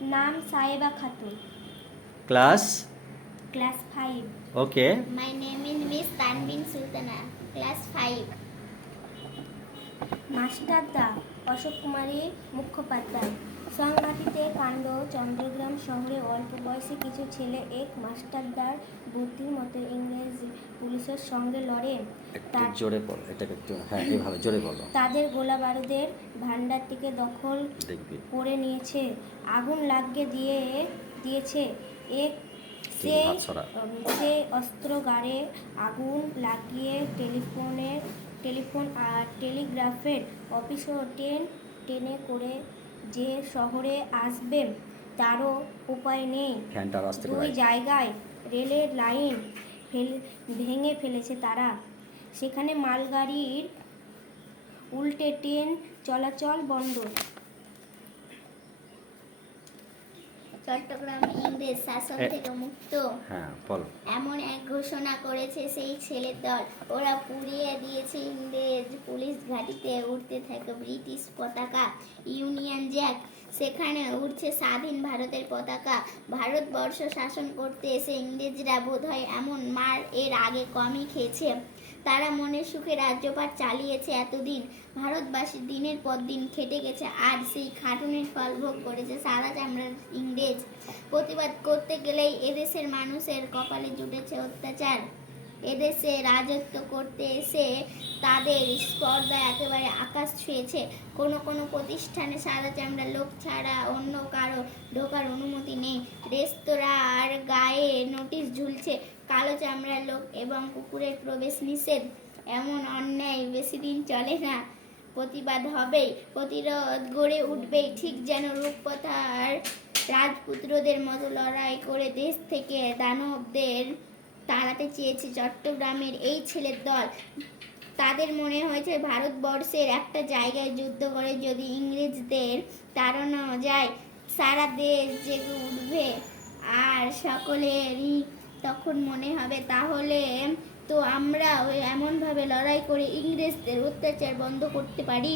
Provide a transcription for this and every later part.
নাম সাহেবা খাতুন। Class class 5। Okay. My name is Miss Tanvin Sultana, class 5. মাস্টারদা অশোক কুমারী মুখোপাধ্যায়। সংঘাতিতে কাণ্ড চন্দ্রগ্রাম শহরে অল্প বয়সী কিছু ছেলে এক মাস্টারদার বুদ্ধির মতো ইংরেজ পুলিশের সঙ্গে লড়ে। একটু জোরে বলো, এটাকে একটু, হ্যাঁ এইভাবে জোরে বলো। তাদের গোলা বারুদের ভাণ্ডারটিকে দখল দেখবি করে নিয়েছে, আগুন লাগিয়ে দিয়েছে। এক সে অস্ত্রাগারে আগুন লাগিয়ে টেলিফোন আর টেলিগ্রাফের অফিসও টেনে করে যে শহরে আসবে তারও উপায় নেই। দুই জায়গায় রেলের লাইন ভেঙে ফেলেছে তারা। সেখানে মালগাড়ির উল্টে ট্রেন চলাচল বন্ধ। চট্টগ্রাম ইংরেজ শাসন থেকে মুক্ত এমন এক ঘোষণা করেছে সেই ছেলের দল। ওরা পুড়িয়ে দিয়েছে ইংরেজ পুলিশ ঘাঁটিতে উঠতে থাকে ব্রিটিশ পতাকা, ইউনিয়ন জ্যাক। সেখানে উঠছে স্বাধীন ভারতের পতাকা। ভারতবর্ষ শাসন করতে এসে ইংরেজরা বোধহয় এমন মার এর আগে কমই খেয়েছে। তারা মনের সুখে রাজ্যপাট চালিয়েছে এতদিন। ভারতবাসী দিনের পর দিন খেটে গেছে আর সেই খাটুনির ফল ভোগ করেছে সাদা চামড়ার ইংরেজ। প্রতিবাদ করতে গেলেই এদেশের মানুষের কপালে জুটেছে অত্যাচার। এদেশে রাজত্ব করতে এসে তাদের স্পর্ধা একেবারে আকাশ ছুঁয়েছে। কোনো কোনো প্রতিষ্ঠানে সাদা চামড়ার লোক ছাড়া অন্য কারো ঢোকার অনুমতি নেই। রেস্তোরাঁর গায়ে নোটিশ ঝুলছে, কালো চামড়ার লোক এবং কুকুরের প্রবেশ নিষেধ। এমন অন্যায় বেশি দিন চলে না। প্রতিবাদ হবেই, প্রতিরোধ গড়ে উঠবেই, ঠিক যেন রূপকথার রাজপুত্রদের মতো লড়াই করে দেশ থেকে দানবদের তাড়াতে চেয়েছে চট্টগ্রামের এই ছেলের দল। তাদের মনে হয়েছে ভারতবর্ষের একটা জায়গায় যুদ্ধ করে যদি ইংরেজদের তাড়ানো যায় সারা দেশ জেগে উঠবে আর সকলেরই তখন মনে হবে তাহলে তো আমরাও এমনভাবে লড়াই করে ইংরেজদের অত্যাচার বন্ধ করতে পারি,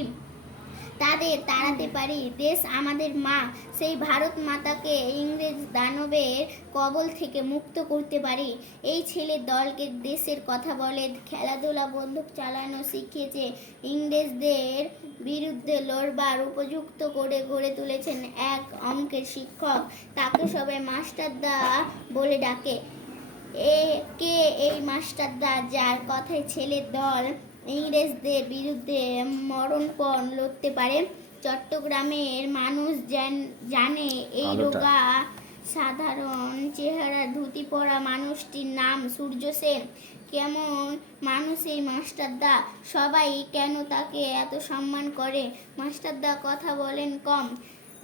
তাদের তাড়াতে পারি। দেশ আমাদের মা, সেই ভারত মাতাকে ইংরেজ দানবের কবল থেকে মুক্ত করতে পারি। এই ছেলে দলকে দেশের কথা বলে, খেলাধুলা, বন্দুক চালানো শিখিয়েছে। ইংরেজদের বিরুদ্ধে লড়বার উপযুক্ত করে গড়ে তুলেছেন এক অঙ্কের শিক্ষক। তাকে সবাই মাস্টারদা বলে ডাকে। কে এই মাস্টারদা যার কথায় ছেলের দল ইংরেজদের বিরুদ্ধে মরণপণ লড়তে পারে? চট্টগ্রামের মানুষ জানে এই রোগা সাধারণ চেহারার ধুতি পরা মানুষটির নাম সূর্য সেন। কেমন মানুষ এই মাস্টারদা, সবাই কেন তাকে এত সম্মান করে? মাস্টারদা কথা বলেন কম।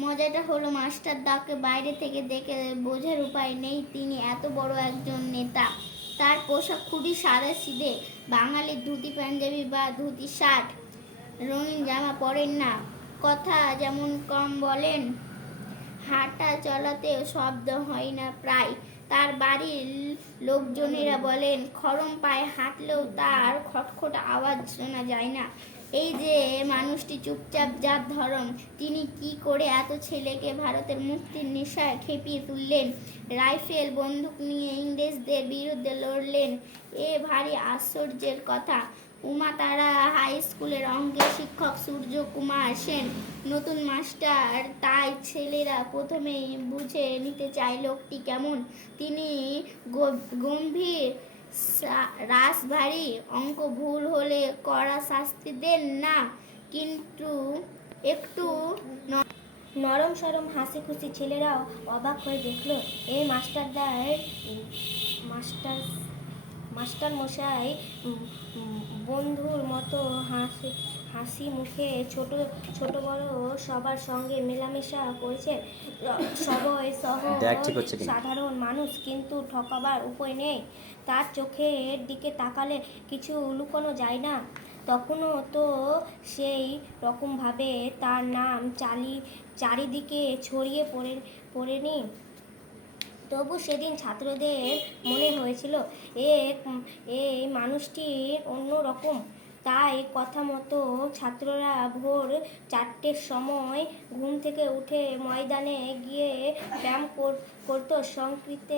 মজাটা হলো মাস্টারদাকে বাইরে থেকে দেখে বোঝার উপায় নেই তিনি এত বড় একজন নেতা। তার পোশাক খুবই সাদাসিধে, বাঙালির ধুতি পাঞ্জাবি বা ধুতি শার্ট, রঙিন জামা পরেন না। কথা যেমন কম বলেন, হাঁটা চলাতেও শব্দ হয় না প্রায়। তার বাড়ির লোকজনেরা বলেন খড়ম পায়ে হাঁটলেও তার খটখট আওয়াজ শোনা যায় না। এই যে মানুষটি চুপচাপ যার ধরন, তিনি কি করে এত ছেলেকে ভারতের মুক্তির নেশায় খেপিয়ে তুললেন, রাইফেল বন্দুক নিয়ে ইংরেজদের বিরুদ্ধে লড়লেন? এ ভারী আশ্চর্যের কথা। উমাতারা হাই স্কুলের অঙ্কের শিক্ষক সূর্য কুমার সেন নতুন মাস্টার, তাই ছেলেরা প্রথমেই বুঝে নিতে চায় লোকটি কেমন। তিনি গম্ভীর, রাশভারী, অঙ্ক ভুল হলে কড়া শাস্তি দেন না, কিন্তু একটু নরম সরম হাসি খুশি। ছেলেরাও অবাক হয়ে দেখল এই মাস্টার মশাই বন্ধুর মতো হাসি মুখে ছোট বড় সবার সঙ্গে মেলামেশা করেছে। সবাই সাধারণ মানুষ, কিন্তু ঠকাবার উপায় নেই। তার চোখের দিকে তাকালে কিছু লুকোনো যায় না। তখনও তো সেই রকমভাবে তার নাম চারিদিকে ছড়িয়ে পড়েনি। তবু সেদিন ছাত্রদের মনে হয়েছিল এই মানুষটি অন্য রকম। তাই কথা মতো ছাত্ররা ভোর 4টের সময় ঘুম থেকে উঠে ময়দানে গিয়ে ব্যায়াম করতো। সংস্কৃত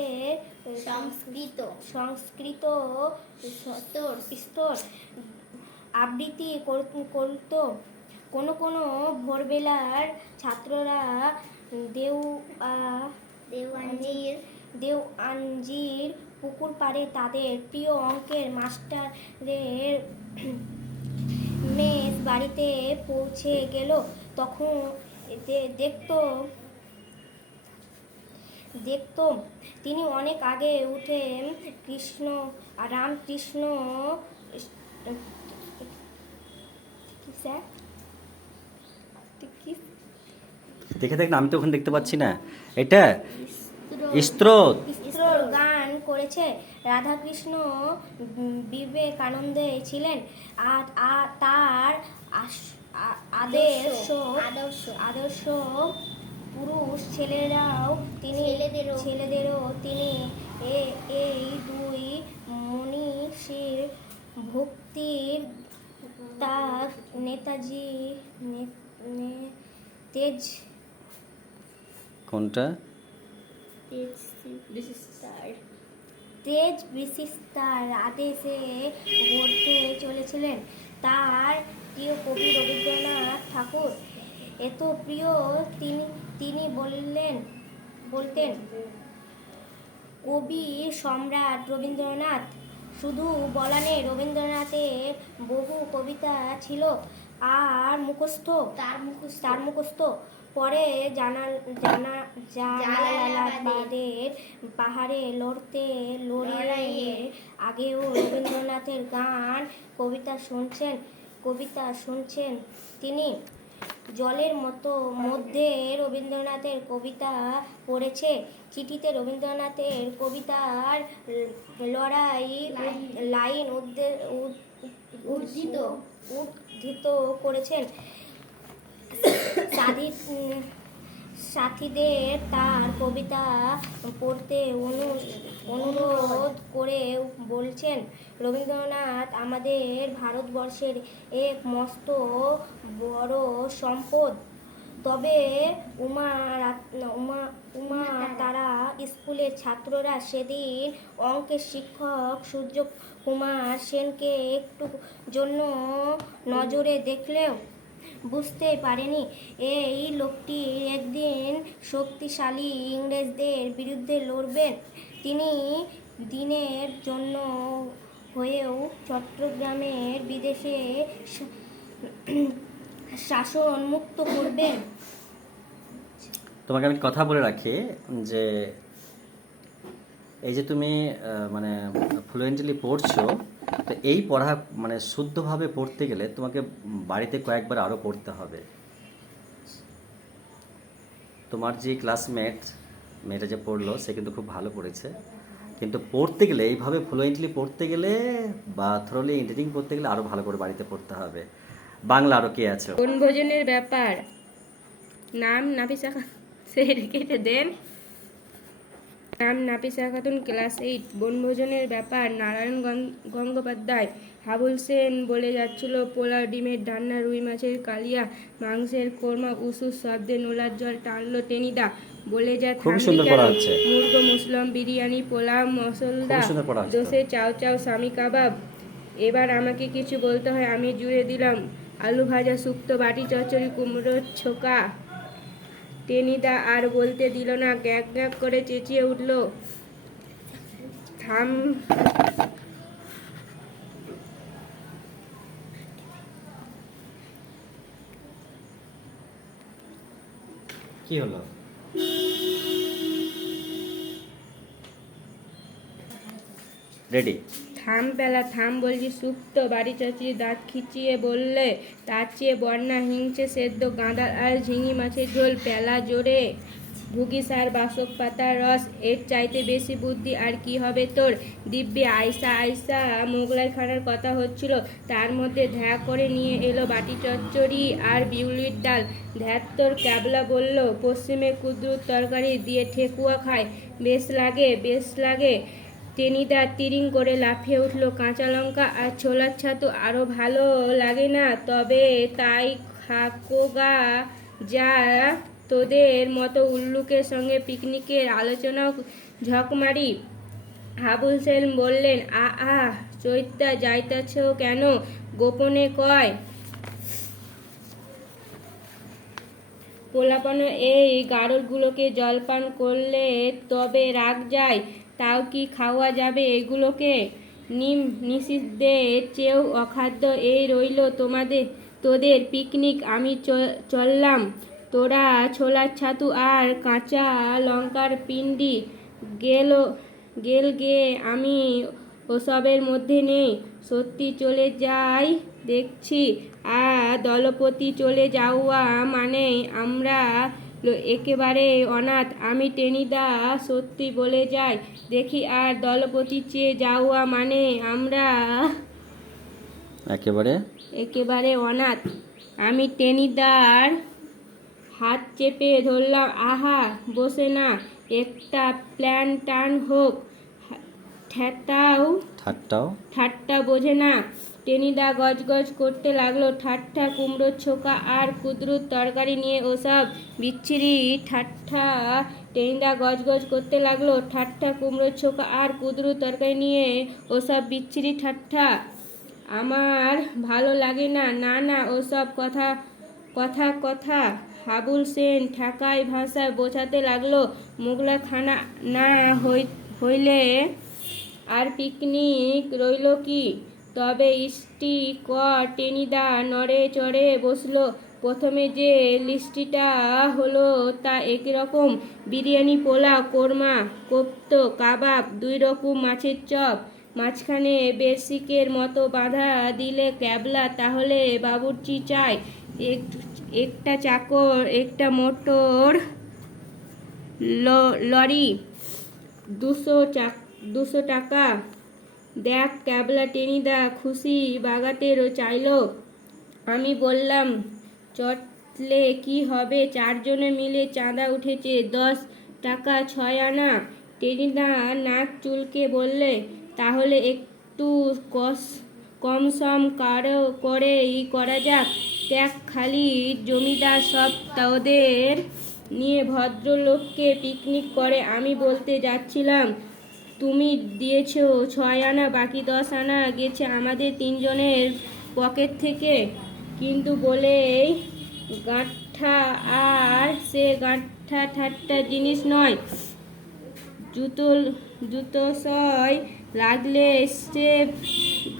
স্তর আবৃত্তি করতো। কোনো কোনো ভোরবেলার ছাত্ররা দেওয়ানজির পুকুর পাড়ে তাদের প্রিয় অঙ্কের মাস্টারের মেস বাড়িতে পৌঁছে গেল। তখন দেখতো তিনি অনেক আগে উঠে রামকৃষ্ণ দেখে দেখ না, আমি তো ওখানে দেখতে পাচ্ছি না। এটা স্ত্রোত গান করেছে। রাধাকৃষ্ণ বিবেকানন্দে ছিলেন আর তার আদর্শ পুরুষ ছেলেদেরও তিনি এই দুই মনীষীর ভক্তির তার নেতাজি কোনটা তেজ বিশিষ্টার আদেশে গড়তে চলেছিলেন। তার প্রিয় কবি রবীন্দ্রনাথ ঠাকুর এত প্রিয় তিনি বলতেন কবি সম্রাট রবীন্দ্রনাথ। শুধু বলা নেই, রবীন্দ্রনাথের বহু কবিতা ছিল আর তার মুখস্থ। পরে জালালাবাদের পাহাড়ে লড়িয়ে আগেও রবীন্দ্রনাথের গান কবিতা শুনছেন তিনি। জলের মধ্যে রবীন্দ্রনাথের কবিতা পড়েছে। চিঠিতে রবীন্দ্রনাথের কবিতার লাইন উদ্ধৃত করেছেন। সাথীদের তার কবিতা পড়তে অনুরোধ করে বলছেন, রবীন্দ্রনাথ আমাদের ভারতবর্ষের এক মস্ত বড় সম্পদ। তবে উমা তারা স্কুলের ছাত্ররা সেদিন অঙ্কের শিক্ষক সূর্য কুমার সেনকে একটু জন্য নজরে দেখলেও বুঝতে পারেনি এই লোকটি একদিন শক্তিশালী ইংরেজদের বিরুদ্ধে লড়বেন। তিনি দিনের জন্য হয়েও চট্টগ্রামের বিদেশে শাসন মুক্ত করবেন। তোমাকে আমি কথা বলে রাখি যে এই যে তুমি মানে ফ্লুয়েন্টলি পড়ছো, তো এই পড়া মানে শুদ্ধভাবে পড়তে গেলে তোমাকে বাড়িতে কয়েকবার আরও পড়তে হবে। তোমার যে মেয়েটা যে পড়লো সে কিন্তু খুব ভালো পড়েছে, কিন্তু পড়তে গেলে এইভাবে ফ্লুয়েন্টলি পড়তে গেলে বা থ্রোলি ইন্টারিং পড়তে গেলে আরও ভালো করে বাড়িতে পড়তে হবে। বাংলা আরও কে আছে? বনভোজনের ব্যাপার নাম নাফিসা কেটে দেন। নাম নাফিসা খাতুন, ক্লাস 8। বনভোজনের ব্যাপার নারায়ণ গঙ্গোপাধ্যায়। হাবুল সেন বলে যাচ্ছিল পোলাও, ডিমের ডান্না, রুই মাছের কালিয়া, মাংসের কোরমা। উসুস শব্দে নোলার জল টানলো টেনিদা। বলে যা থামলি কেন? মুরগো মুসলম, বিরিয়ানি, পোলাও, মশলদা, দোসে, চাও চাও, স্বামী কাবাব। এবার আমাকে কিছু বলতে হয়, আমি জুড়ে দিলাম। আলু ভাজা, শুক্তো, বাটি চচ্চড়ি, কুমড়োর ছোকা। টেনিদা আর বলতে দিল না, গ্যাক গ্যাক করে চেঁচিয়ে উঠল, থাম। কি হলো? রেডি? থাম পেলা, থাম বলছি। সুপ্ত বাড়ি চাচিয়ে দাঁত খিচিয়ে বললে, তার চেয়ে বন্যা, হিংচে সেদ্ধ গাঁদার আর ঝিঙি মাছের ঝোল। পেলা জোরে। ভুগি সার, বাসক পাতার রস, এর চাইতে বেশি বুদ্ধি আর কি হবে তোর? দিব্যি আয়সা মোগলাই খানার কথা হচ্ছিল, তার মধ্যে ধ্যাঁ করে নিয়ে এলো বাটি চচ্চড়ি আর বিউলির ডাল। ধ্যাত তোর ক্যাবলা বলল, পশ্চিমে কুদ্রুর তরকারি দিয়ে ঠেকুয়া খায়, বেশ লাগে। টেনিদা তিরিং করে লাফিয়ে উঠল। কাঁচা লঙ্কা আর ছোলার ছাতু আরও ভালো লাগে না? তবে তাই খাকোগা, যা তোদের মতো উল্লুকের সঙ্গে পিকনিকের আলোচনাও ঝকমারি। হাবুল সেন বললেন, চৈত্যা যাইতেছ কেন? গোপনে কয় পোলাপানো এই গাড়লগুলোকে জলপান করলে তবে রাগ যায়। তাও কি খাওয়া যাবে এগুলোকে? নিষিদ্ধের চেয়েও অখাদ্য এই রইল তোদের পিকনিক। আমি চললাম, তোরা ছোলার ছাতু আর কাঁচা লঙ্কার পিন্ডি গেল গে। আমি ওসবের মধ্যে নেই। সত্যি চলে যাই দেখছি। আর দলপতি চলে যাওয়া মানে আমরা একেবারে অনাথ। আমি টেনিদা সত্যি বলে যাই দেখি। আর দলপতি চেয়ে যাওয়া মানে আমরা একেবারে অনাথ। আমি টেনিদার হাত চেপে ধরলাম। বসে না, একটা প্ল্যান টান হোক। ঠাট্টা বোঝে না। টেনিদা গজগজ করতে লাগলো। ঠাট্টা? কুমড়োর ছোকা আর কুদরুর তরকারি নিয়ে ওসব বিচ্ছিরি ঠাট্টা? টেনিদা গজগজ করতে লাগলো। ঠাট্টা? কুমড়োর ছোকা আর কুদরুর তরকারি নিয়ে ওসব বিচ্ছিরি ঠাট্টা আমার ভালো লাগে না। না ওসব কথা। হাবুল সেন ঠেকাই ভাষায় বোঝাতে লাগলো। মোগলাই খানা না হইলে আর পিকনিক রইল কি? তবে ইষ্টি কর। টেনিদা নড়ে চড়ে বসলো। প্রথমে যে লিস্টিটা হলো তা একই রকম। বিরিয়ানি, পোলাও, কোরমা, কোপ্ত, কাবাব, 2 রকম মাছের চপ, মাঝখানে বেসিকের মতো বাঁধা দিলে ক্যাবলা। তাহলে বাবুর্চি চাই, একটা চাকর, একটা মোটর লরি, 200 টাকা। দেখ ক্যাবলা। টেনিদা খুশি বাগাতে চাইলো। আমি বললাম, চটলে কি হবে? 4 জনে মিলে চাঁদা উঠেছে 10 টাকা 6 আনা। টেনিদা নাক চুলকে বললে, তাহলে একটু কমসম করেই করা যাক। দেখ খালি জমিদার সব তোদের নিয়ে ভদ্রলোককে পিকনিক করে। আমি বলতে যাচ্ছিলাম, তুমি দিয়েছ 6 আনা, বাকি 10 আনা গেছে আমাদের 3 জনের পকেট থেকে। কিন্তু বলেই গাঁঠা, আর সে গাঁঠা ঠাট্টা জিনিস নয়। জুতোশয় লাগলে সে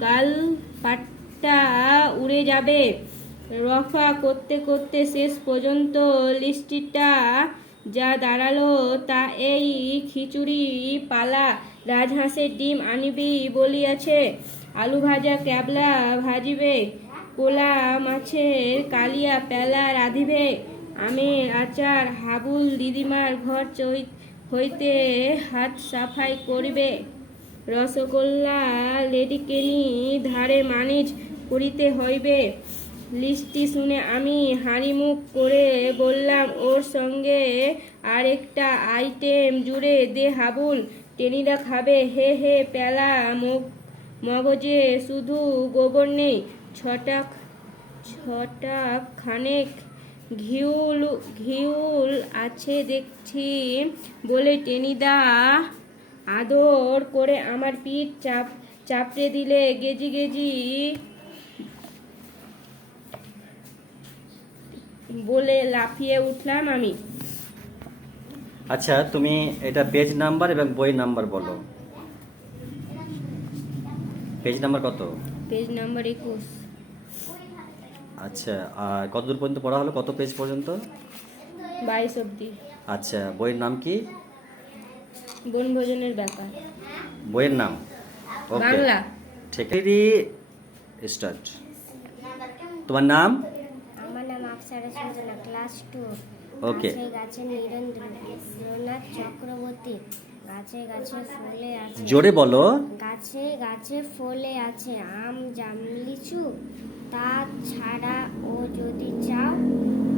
গালপাট্টা উড়ে যাবে। রফা করতে করতে শেষ পর্যন্ত লিস্টিটা যা দাঁড়ালো তা এই খিচুড়ি, পালা, রাজহাঁসের ডিম আনিবি বলিয়াছে, আলু ভাজা ক্যাবলা ভাজিবে, পোলা মাছের কালিয়া পেলা রাঁধিবে, আমের আচার হাবুল দিদিমার ঘর হইতে হাত সাফাই করিবে, রসগোল্লা লেডিকেনি ধারে মানিজ করিতে হইবে। লিস্টটি শুনে আমি হাঁড়িমুখ করে বললাম, ওর সঙ্গে আরেকটা আইটেম জুড়ে দে হাবুল। টেনিদা খাবে? হে পেলা মগজে শুধু গোবর নেই, ছটা খানেক ঘিউল আছে দেখছি বলে টেনিদা আদর করে আমার পিঠ চাপড়ে দিলে গেজি বলে লাফিয়ে উঠলাম আমি। আচ্ছা, তুমি এটা পেজ নাম্বার এবং বই নাম্বার বলো। পেজ নাম্বার কত? Page number 21। আচ্ছা, আর কতদূর পর্যন্ত পড়া হলো? কত পেজ পর্যন্ত? 22 অবধি। আচ্ছা, বইয়ের নাম কি? বনভোজনের ব্যাপার। বইয়ের নাম বাংলা। ঠিক আছে, স্টার্ট। তোমার নাম? আমার নাম আফসারা সুলতানা, ক্লাস 2। ওকে। গাছে নীরেন্দ্রনাথ চক্রবর্তী। গাছে ফুলে আছে। জোরে বলো। গাছে ফলে আছে আম, জাম, লিচু। তা ছাড়া ও যদি চাও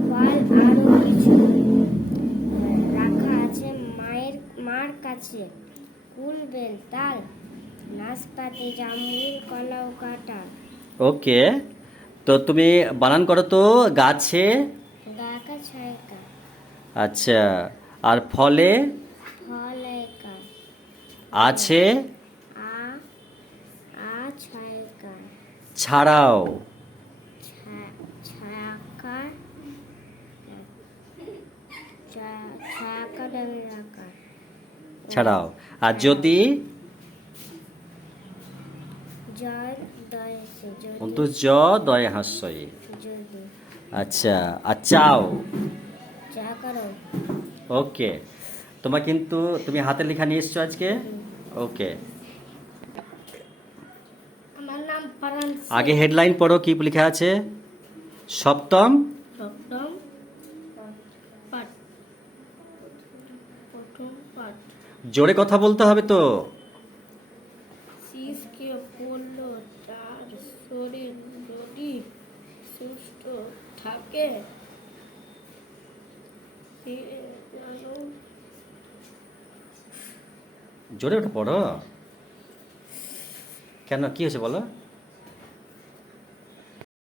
ফল আরো কিছু রাখা আছে মার কাছে। কুল বেল তাল নাশপাতি জামরুল কলা ও কাঁঠাল। ওকে, তো তুমি বানান করো তো। গাছে, গাকা ছায়কা আচ্ছা, আর ফলে ফলেকা আছে, আ আ ছায়কা ছাড়াও। ছায়াকা ছায়াকা ডাবের আকার ছাড়াও। আর যদি জয় দয়েছে অন্তু জ দয় হাস্যই। যদি আচ্ছা, আর চাও। যা করো ওকে, তুমি হাতে লেখা নিয়ে এসছো আজকে। ওকে, আমার নাম ফারান আগে হেডলাইন পড়ো, কি লেখা আছে? সপ্তম সপ্তম পাঠ প্রথম পাঠ জোরে কথা বলতে হবে তো। শিশকে বলল তার শরীর যদি সুস্থ থাকে সে যেন জোরে ওটা পড়ো। কেন, কি হয়েছে বলো?